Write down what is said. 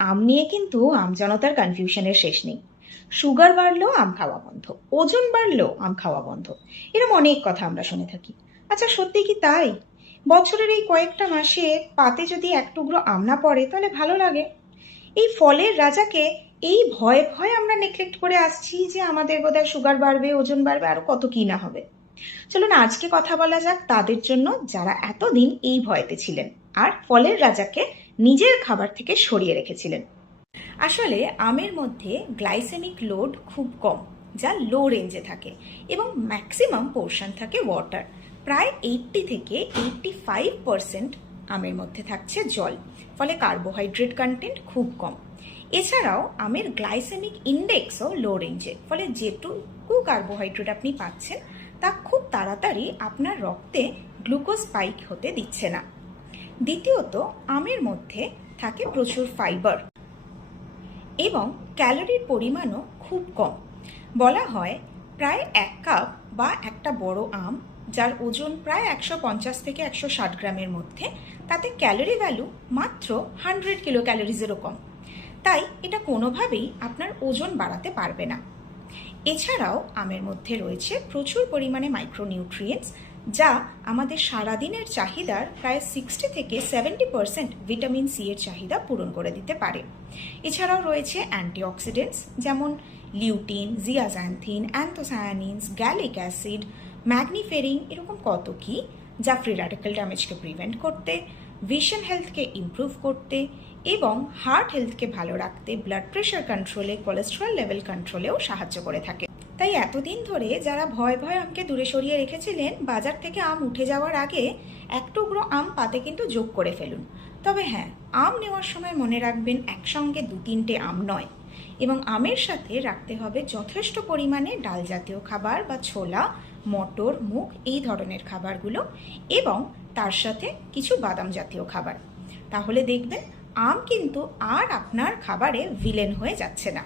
আম নিয়ে কিন্তু আমজনতার কনফিউশনের শেষ নেই। সুগার বাড়লেও আম খাওয়া বন্ধ, ওজন বাড়লেও আম খাওয়া বন্ধ, এরকম অনেক কথা আমরা শুনে থাকি। আচ্ছা, সত্যি কি তাই? বছরের এই কয়েকটা মাসে পাতে যদি এক টুকরো আম না পড়ে তাহলে ভালো লাগে? এই ফলের রাজাকে এই ভয়ে ভয়ে আমরা নেগলেক্ট করে আসছি যে আমাদের বোধহয় সুগার বাড়বে, ওজন বাড়বে, আরো কত কি না হবে। চলুন আজকে কথা বলা যাক তাদের জন্য যারা এতদিন এই ভয়েতে ছিলেন আর ফলের রাজাকে নিজের খাবার থেকে সরিয়ে রেখেছিলেন। আসলে আমের মধ্যে গ্লাইসেমিক লোড খুব কম, যা লো রেঞ্জে থাকে, এবং ম্যাক্সিমাম পোর্শন থাকে ওয়াটার। প্রায় 80 থেকে 85% আমের মধ্যে থাকছে জল, ফলে কার্বোহাইড্রেট কন্টেন্ট খুব কম। এছাড়াও আমের গ্লাইসেমিক ইন্ডেক্সও লো রেঞ্জে, ফলে যেটুকু কার্বোহাইড্রেট আপনি পাচ্ছেন তা খুব তাড়াতাড়ি আপনার রক্তে গ্লুকোজ স্পাইক হতে দিচ্ছে না। দ্বিতীয়ত, আমের মধ্যে থাকে প্রচুর ফাইবার এবং ক্যালোরির পরিমাণও খুব কম। বলা হয় প্রায় 1 কাপ বা একটা বড় আম, যার ওজন প্রায় 150 থেকে 160 গ্রামের মধ্যে, তাতে ক্যালোরি ভ্যালু মাত্র 100 কিলো ক্যালোরিজেরও কম। তাই এটা কোনোভাবেই আপনার ওজন বাড়াতে পারবে না। এছাড়াও আমের মধ্যে রয়েছে প্রচুর পরিমাণে মাইক্রোনিউট্রিয়েন্টস, যা আমাদের সারাদিনের চাহিদার প্রায় 60 থেকে 70% ভিটামিন সি এর চাহিদা পূরণ করে দিতে পারে। এছাড়াও রয়েছে অ্যান্টিঅক্সিডেন্টস, যেমন লিউটিন, জিয়াজান্থিন, অ্যান্থোসায়ানিনস, গ্যালিক অ্যাসিড, ম্যাগনিফেরিন, এরকম কত কি, যা ফ্রি র্যাডিক্যাল ড্যামেজকে প্রিভেন্ট করতে, ভিশন হেলথকে ইমপ্রুভ করতে এবং হার্ট হেলথকে ভালো রাখতে, ব্লাড প্রেশার কন্ট্রোলে, কোলেস্টেরল লেভেল কন্ট্রোলেও সাহায্য করে থাকে। তাই এতদিন ধরে যারা ভয় ভয় আমকে দূরে সরিয়ে রেখেছিলেন, বাজার থেকে আম উঠে যাওয়ার আগে এক টুকরো আম পাতে কিন্তু যোগ করে ফেলুন। তবে হ্যাঁ, আম নেওয়ার সময় মনে রাখবেন একসঙ্গে 2-3টে আম নয়, এবং আমের সাথে রাখতে হবে যথেষ্ট পরিমাণে ডাল জাতীয় খাবার বা ছোলা, মটর, মুগ, এই ধরনের খাবারগুলো, এবং তার সাথে কিছু বাদাম জাতীয় খাবার। তাহলে দেখবেন আম কিন্তু আর আপনার খাবারে ভিলেন হয়ে যাচ্ছে না।